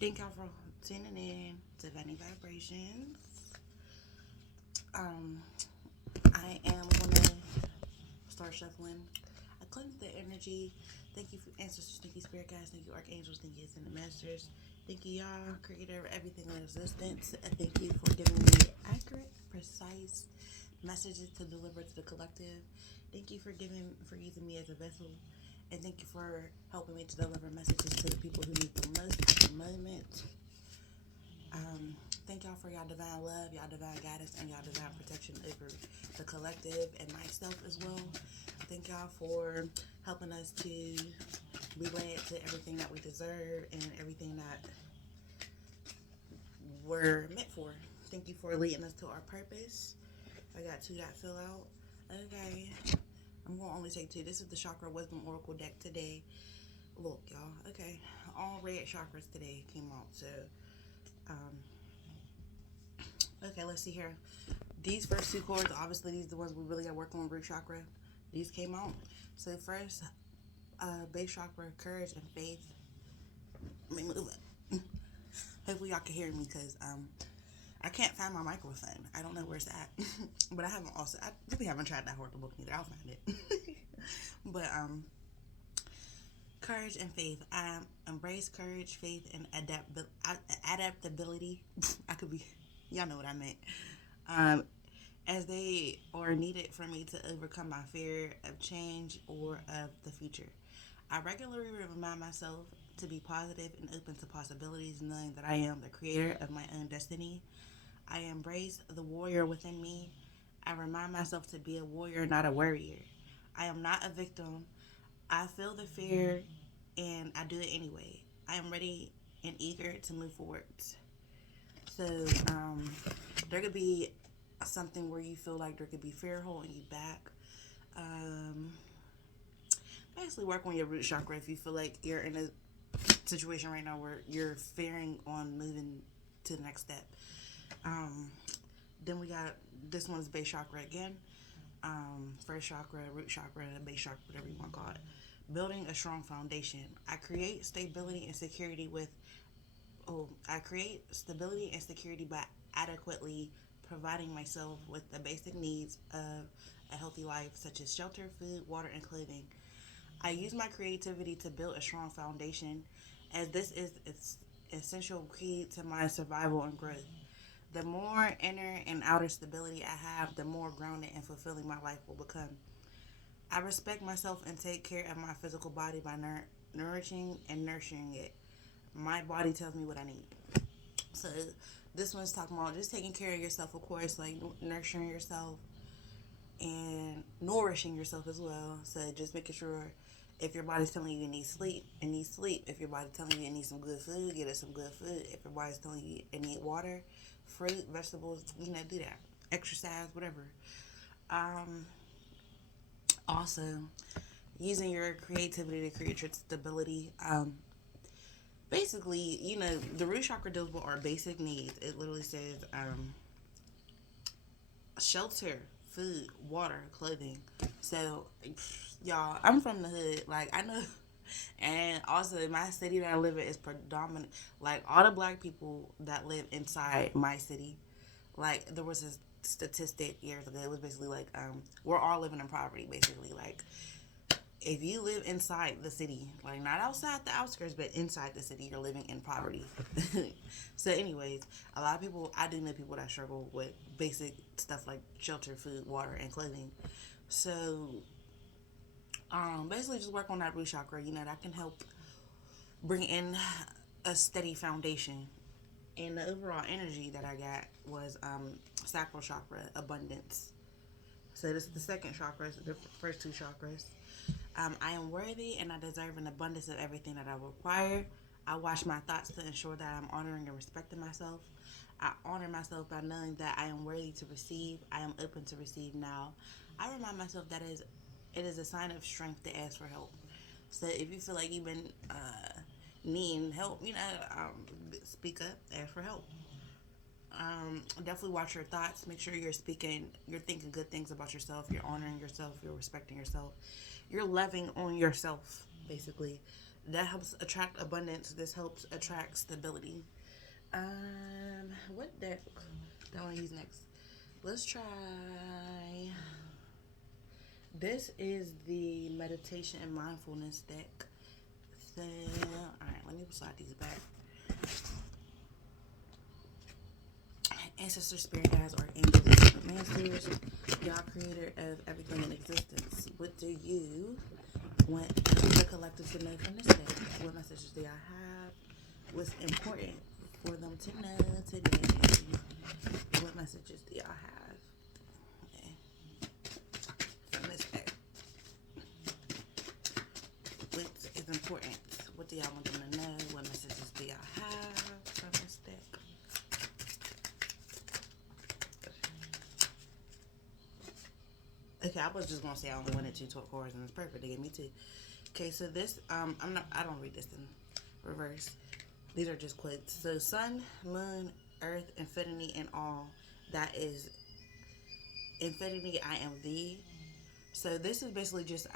Thank y'all for tuning in to Vanny Vibrations. Um, I am gonna start shuffling. I cleanse the energy. Thank you for ancestors. Thank you, spirit guides. Thank you, archangels. Thank you, ascended masters. Thank you, y'all, creator of everything in existence. And thank you for giving me accurate, precise messages to deliver to the collective. Thank you for using me as a vessel. And thank you for helping me to deliver messages to the people who need the most at the moment. Um, Thank y'all for y'all divine love, y'all divine guidance, and y'all divine protection over the collective and myself as well. Thank y'all for helping us to be led to everything that we deserve and everything that we're meant for. Thank you for leading us to our purpose. I got two that fill out. Okay. I'm gonna only take two. This is the Chakra Wisdom Oracle deck today. Look, y'all. Okay. All red chakras today came out. So, um, okay, let's see here. These first two chords, obviously, these are the ones we really got to work on. Root chakra. These came out. So first, base chakra, courage and faith. Let me move it. Hopefully y'all can hear me because I can't find my microphone. I don't know where it's at. But I really haven't tried that hard to look either. I'll find it. But courage and faith. I embrace courage, faith, and adaptability. I could be, y'all know what I meant. Um, as they are needed for me to overcome my fear of change or of the future. I regularly remind myself to be positive and open to possibilities, knowing that I am the creator of my own destiny. I embrace the warrior within me. I remind myself to be a warrior, not a worrier. I am not a victim. I feel the fear and I do it anyway. I am ready and eager to move forward. So, there could be something where you feel like there could be fear holding you back. Um, Basically, work on your root chakra if you feel like you're in a situation right now where you're fearing on moving to the next step. Um, then we got this one's base chakra again. First chakra, root chakra, base chakra, whatever you want to call it. Building a strong foundation. I create stability and security by adequately providing myself with the basic needs of a healthy life, such as shelter, food, water, and clothing. I use my creativity to build a strong foundation, as this is its essential key to my survival and growth. The more inner and outer stability I have, the more grounded and fulfilling my life will become. I respect myself and take care of my physical body by nourishing and nurturing it. My body tells me what I need. So this one's talking about just taking care of yourself, of course, like nurturing yourself and nourishing yourself as well. So just making sure if your body's telling you you need sleep, it needs sleep. If your body's telling you it needs some good food, get it some good food. If your body's telling you it needs water, fruit, vegetables, do that. Exercise, whatever. Um, Also, using your creativity to create your stability. Basically, the root chakra deals with our basic needs. It literally says shelter, food, water, clothing. So, y'all, I'm from the hood. Like, I know. And also, my city that I live in is predominant. Like, all the black people that live inside my city, like, there was a statistic years ago. It was basically like, we're all living in poverty, basically. Like, if you live inside the city, like not outside the outskirts, but inside the city, you're living in poverty. So, anyways, a lot of people, I do know people that struggle with basic stuff like shelter, food, water, and clothing. So, basically, just work on that root chakra. That can help bring in a steady foundation. And the overall energy that I got was sacral chakra, abundance. So this is the second chakra, the first two chakras. I am worthy and I deserve an abundance of everything that I require. I watch my thoughts to ensure that I'm honoring and respecting myself. I honor myself by knowing that I am worthy to receive. I am open to receive now. I remind myself that it is a sign of strength to ask for help. So if you feel like you've been needing help, speak up, ask for help. Definitely watch your thoughts. Make sure you're thinking good things about yourself. You're honoring yourself. You're respecting yourself. You're loving on yourself, basically. that helps attract abundance. This helps attract stability. What deck do I want to use next? Let's try. This is the meditation and mindfulness deck. So, alright, let me slide these back. Ancestor, spirit guides, or angels, masters, y'all creator of everything in existence. What do you want the collective to know from this deck? What messages do y'all have? What's important for them to know today? What messages do y'all have? Okay. From this deck. What is important? What do y'all want them to know? What messages do y'all have from this deck? Okay, I was just gonna say I only wanted 2 cards and it's perfect. They gave me 2. Okay, so this I don't read this in reverse. These are just quotes. So sun, moon, earth, infinity, and all. That is infinity. I am thee. So this is basically just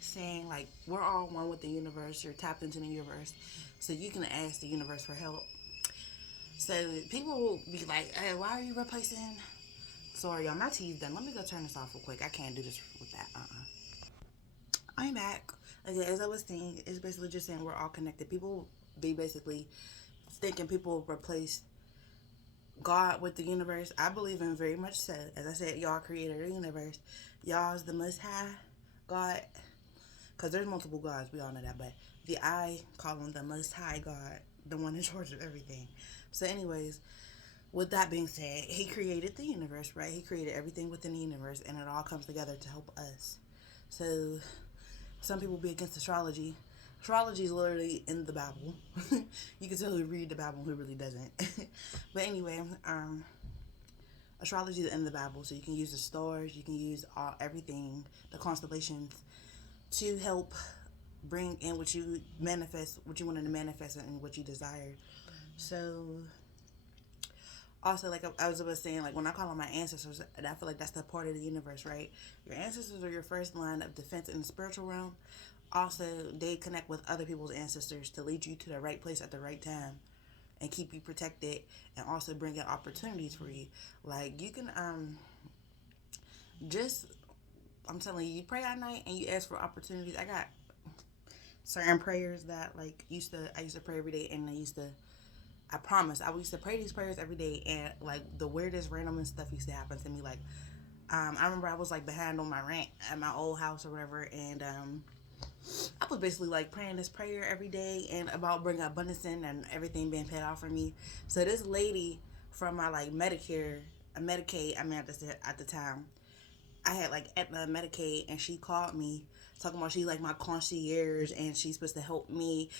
saying like we're all one with the universe. You're tapped into the universe, so you can ask the universe for help. So people will be like, "Hey, why are you replacing?" Sorry, y'all, my tea's done. Let me go turn this off real quick. I can't do this with that. I'm back. Okay, as I was saying, it's basically just saying we're all connected. People be basically thinking people replace God with the universe. I believe in very much so. As I said, y'all created the universe. Y'all is the most high God. Because there's multiple gods, we all know that. But I call him the most high God, the one in charge of everything. So anyways, with that being said, he created the universe, right? He created everything within the universe, and it all comes together to help us. So some people be against astrology. Astrology is literally in the Bible. You can tell who read the Bible and who really doesn't. But anyway, astrology is in the Bible, so you can use the stars, you can use everything, the constellations, to help bring in what you manifest, what you wanted to manifest, and what you desire. So also, like I was saying, like when I call on my ancestors, I feel like that's the part of the universe, right? Your ancestors are your first line of defense in the spiritual realm. Also, they connect with other people's ancestors to lead you to the right place at the right time and keep you protected, and also bring in opportunities for you. Like you can just I'm telling you, you pray at night and you ask for opportunities. I got certain prayers that like I used to pray every day, and I promise I used to pray these prayers every day, and like the weirdest random stuff used to happen to me. Like I remember I was like behind on my rent at my old house or whatever, and I was basically like praying this prayer every day and about bringing abundance in and everything being paid off for me. So this lady from my like Medicaid, I mean at the time, I had like Aetna Medicaid, and she called me talking about she like my concierge and she's supposed to help me.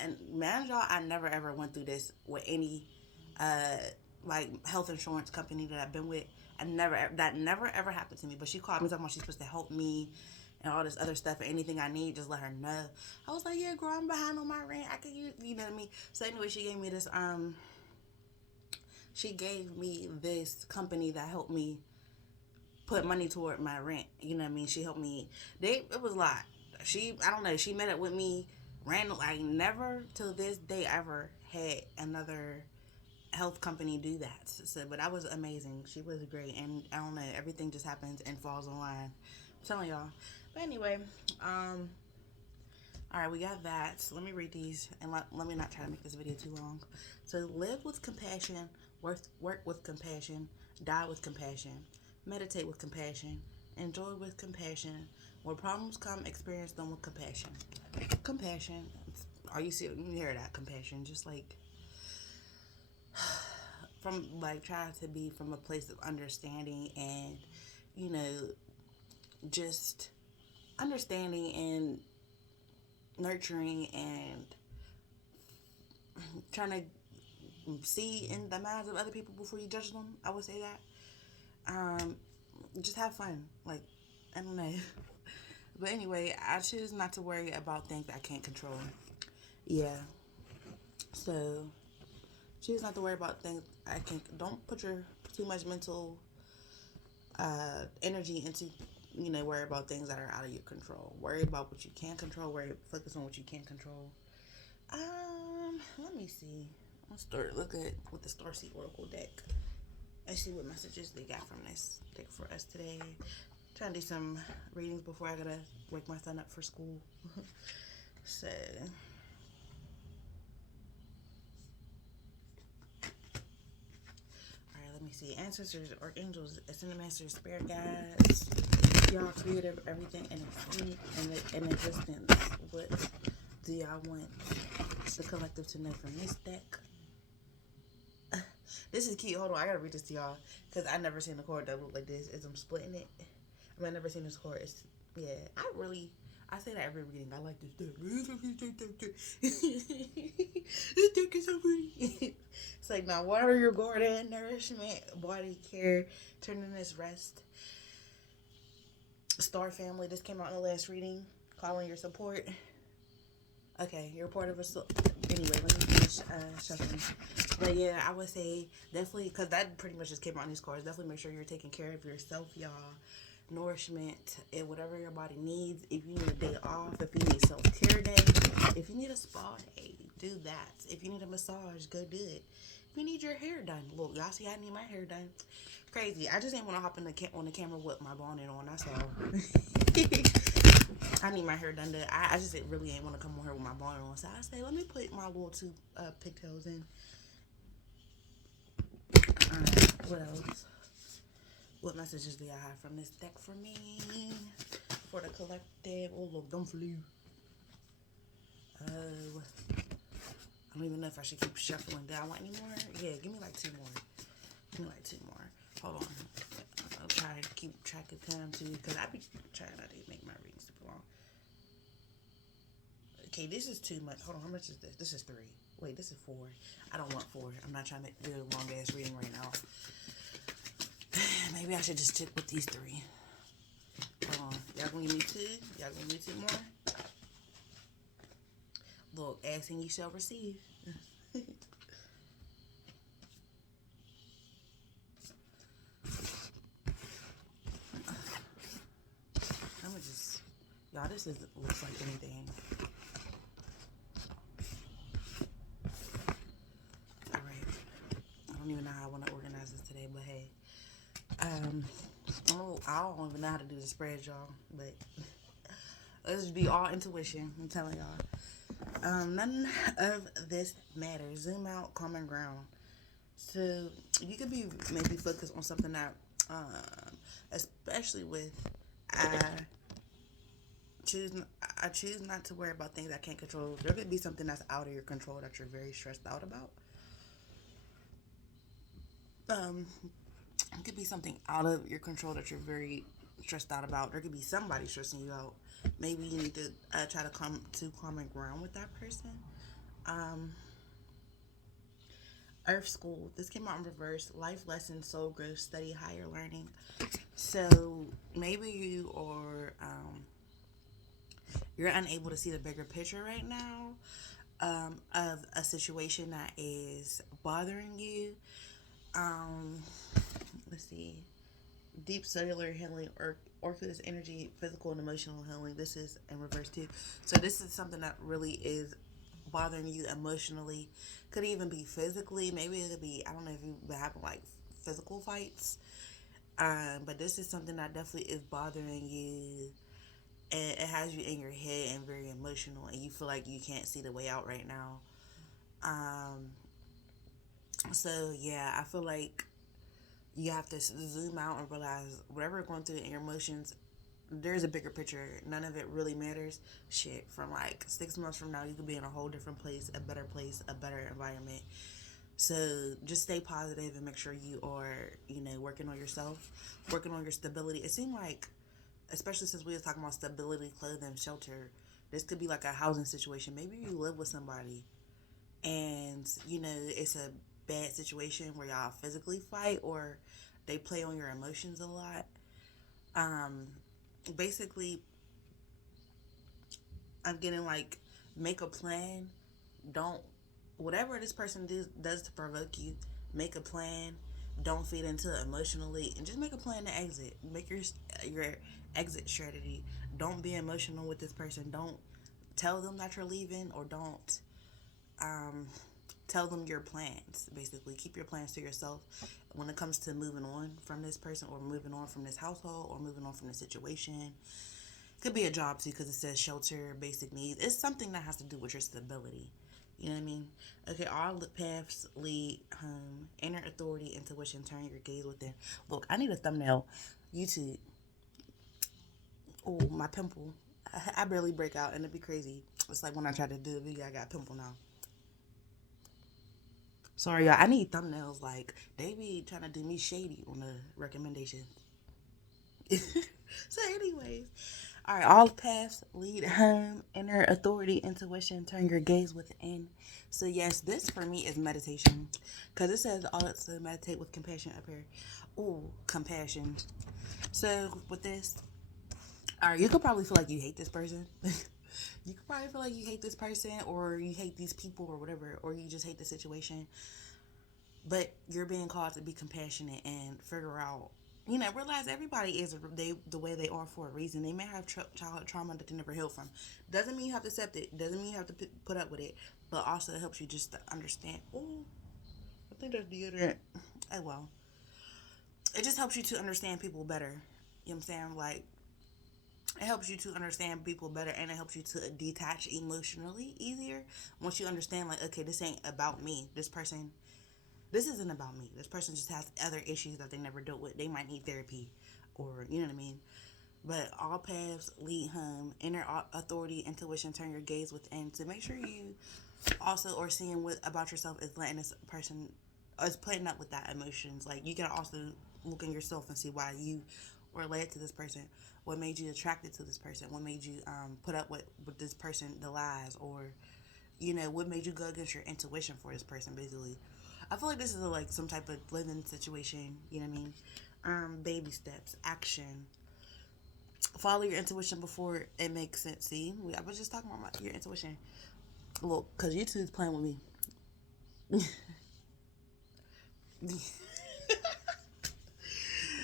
And man, y'all, I never ever went through this with any like health insurance company that I've been with. That never ever happened to me. But she called me talking about she's supposed to help me and all this other stuff, and anything I need, just let her know. I was like, yeah, girl, I'm behind on my rent. I could use, you know what I mean. So anyway, she gave me this company that helped me put money toward my rent. You know what I mean? She helped me. It was a lot. I don't know. She met up with me random. I never till this day ever had another health company do that. So, but that was amazing. She was great, and I don't know. Everything just happens and falls in line. I'm telling y'all. But anyway, all right, we got that. So let me read these, and let me not try to make this video too long. So live with compassion, work with compassion, die with compassion, meditate with compassion, enjoy with compassion. When problems come, experience them with compassion. Compassion. Are you see? You hear that compassion? Just like from like trying to be from a place of understanding and just understanding and nurturing and trying to see in the minds of other people before you judge them. I would say that. Just have fun. Like, I don't know. But anyway, I choose not to worry about things I can't control. Yeah. So, choose not to worry about things don't put your too much mental energy into worry about things that are out of your control. Worry about what you can control. Focus on what you can control. Let me see. Let's start look at with the Starseed Oracle deck. Let's see what messages they got from this deck for us today. Trying to do some readings before I gotta wake my son up for school. So, alright, let me see. Ancestors, archangels, ascended masters, spirit guides, y'all creative, everything in existence. What do y'all want the collective to know from this deck? This is cute. Hold on, I gotta read this to y'all because I never seen the card that look like this. As I'm splitting it, I never seen this card. I say that every reading. I like this deck. This deck is so pretty. It's like, now water your garden, nourishment, body care, tenderness, rest. Star family. This came out in the last reading. Calling your support. Okay, you're part of a anyway, let me finish shuffling. But yeah, I would say definitely, because that pretty much just came out in these cards, definitely make sure you're taking care of yourself, y'all. Nourishment and whatever your body needs. If you need a day off, if you need self-care day, if you need a spa day, do that. If you need a massage, go do it. If you need your hair done, look, y'all see I need my hair done. Crazy. I just didn't want to hop on the camera with my bonnet on, that's all. I need my hair done. I just really ain't want to come on here with my bonnet on. So I say, let me put my little two pigtails in. Alright, what else? What messages do y'all have from this deck for me? For the collective. Oh, look, don't flew. I don't even know if I should keep shuffling. Do I want any more? Yeah, give me like two more. Hold on. I'll try to keep track of time too, because I be trying not to make my readings super long. Okay, this is too much. Hold on, how much is this? This is 3. Wait, this is 4. I don't want 4. I'm not trying to do a long ass reading right now. Maybe I should just stick with these 3. Hold on. Y'all gonna give me 2? Y'all gonna give me 2 more? Look, asking you shall receive. I'm gonna just, y'all, this looks like anything. All right. I don't even know how I want to organize this today, but hey. I don't even know how to do the spread, y'all, but let's just be all intuition. I'm telling y'all. None of this matters. Zoom out, common ground. So you could be maybe focused on something that, especially with I choose not to worry about things I can't control. There could be something that's out of your control that you're very stressed out about. It could be something out of your control that you're very stressed out about. There could be somebody stressing you out. Maybe you need to try to come to common ground with that person. Earth School. This came out in reverse. Life lessons, soul growth, study, higher learning. So maybe you're unable to see the bigger picture right now of a situation that is bothering you. Let's see. Deep cellular healing or Orpheus energy, physical and emotional healing. This is in reverse too. So this is something that really is bothering you emotionally. Could even be physically. Maybe it could be, I don't know if you've been having like physical fights. But this is something that definitely is bothering you. And it has you in your head and very emotional. And you feel like you can't see the way out right now. So yeah, I feel like you have to zoom out and realize whatever you're going through in your emotions, there's a bigger picture. None of it really matters. Shit, from like 6 months from now, you could be in a whole different place, a better environment. So just stay positive and make sure you are, working on yourself, working on your stability. It seemed like, especially since we were talking about stability, clothing, shelter, this could be like a housing situation. Maybe you live with somebody and, it's a bad situation where y'all physically fight or they play on your emotions a lot. Basically, I'm getting like, make a plan. Don't, whatever this person does to provoke you, make a plan. Don't feed into it emotionally, and just make a plan to exit. Make your exit strategy. Don't be emotional with this person. Don't tell them that you're leaving, or don't um, tell them your plans. Basically, keep your plans to yourself when it comes to moving on from this person, or moving on from this household, or moving on from the situation. Could be a job too, because it says shelter, basic needs. It's something that has to do with your stability. You know what I mean? Okay, all the paths lead home. Inner authority, intuition, turn your gaze within. Look, I need a thumbnail. YouTube. Oh, my pimple. I barely break out, and it'd be crazy. It's like when I try to do a video, I got a pimple now. Sorry, y'all. I need thumbnails. Like, they be trying to do me shady on the recommendations. So, anyways, all right. All paths lead home. Inner authority, intuition. Turn your gaze within. So, yes, this for me is meditation, because it says all to meditate with compassion up here. Oh, compassion. So, with this, all right, you could probably feel like you hate this person. You could probably feel like you hate this person, or you hate these people, or whatever, or you just hate the situation. But you're being called to be compassionate and figure out, realize everybody is the way they are for a reason. They may have childhood trauma that they never healed from. Doesn't mean you have to accept it. Doesn't mean you have to put up with it. But also it helps you just to understand. Oh, I think that's deodorant. Oh well, it just helps you to understand people better. You know what I'm saying? Like, it helps you to understand people better, and it helps you to detach emotionally easier once you understand, like, okay, this ain't about me. This isn't about me. This person just has other issues that they never dealt with. They might need therapy, or you know what I mean. But all paths lead home. Inner authority, intuition, turn your gaze within. To make sure you also are seeing what about yourself is letting this person is playing up with that emotions. Like, you gotta also look in yourself and see why you were led to this person. What made you attracted to this person? What made you put up with this person, the lies, or what made you go against your intuition for this person, basically. I feel like this is like some type of living situation. You know what I mean? Baby steps, action. Follow your intuition before it makes sense. See, I was just talking about your intuition. Look, because YouTube's playing with me.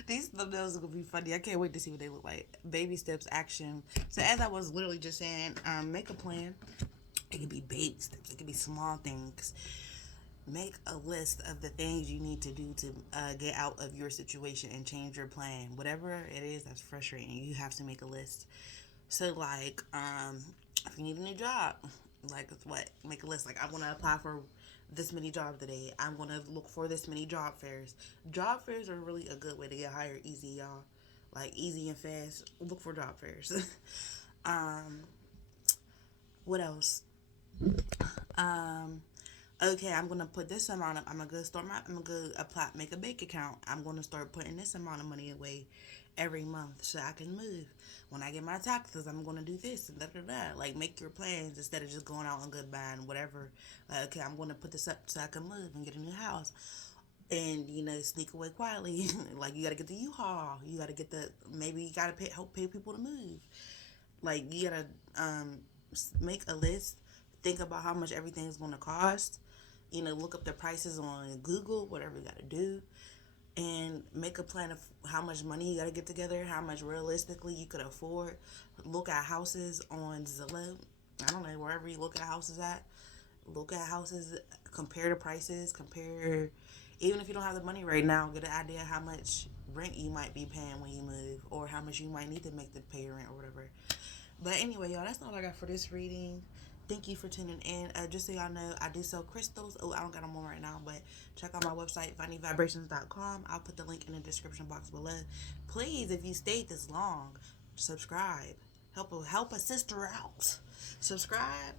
These thumbnails are gonna be funny. I can't wait to see what they look like. Baby steps, action. So as I was literally just saying, make a plan. It could be baby steps. It could be small things. Make a list of the things you need to do to get out of your situation and change your plan. Whatever it is that's frustrating, you have to make a list. So, like, if you need a new job, like, what? Make a list. Like, I want to apply for this many jobs today. I'm going to look for this many job fairs. Job fairs are really a good way to get hired easy, y'all. Like, easy and fast. Look for job fairs. um, what else? Um, okay, I'm gonna put this amount of. I'm gonna go apply, make a bank account. I'm gonna start putting this amount of money away every month so I can move. When I get my taxes, I'm gonna do this and da da da. Like, make your plans instead of just going out and good buying whatever. Like, okay, I'm gonna put this up so I can move and get a new house. And sneak away quietly. Like, you gotta get the U-Haul. You gotta get the maybe you gotta help pay people to move. Like, you gotta make a list. Think about how much everything's gonna cost. Look up the prices on Google, whatever you got to do, and make a plan of how much money you got to get together, how much realistically you could afford. Look at houses on Zillow. I don't know, wherever you look at houses at. Look at houses, compare the prices, compare, even if you don't have the money right now, get an idea how much rent you might be paying when you move, or how much you might need to make the pay rent or whatever. But anyway, y'all, that's all I got for this reading. Thank you for tuning in. Just so y'all know, I do sell crystals. Oh, I don't got them on right now, but check out my website, funnyvibrations.com. I'll put the link in the description box below. Please, if you stayed this long, subscribe. Help a sister out. Subscribe,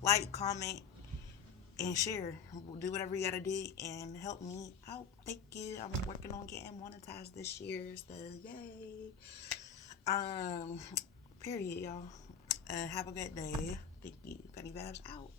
like, comment, and share. Do whatever you gotta do and help me out. Thank you. I'm working on getting monetized this year, so yay. Um, period, y'all. Have a good day. Thank you. Funny Vibes out.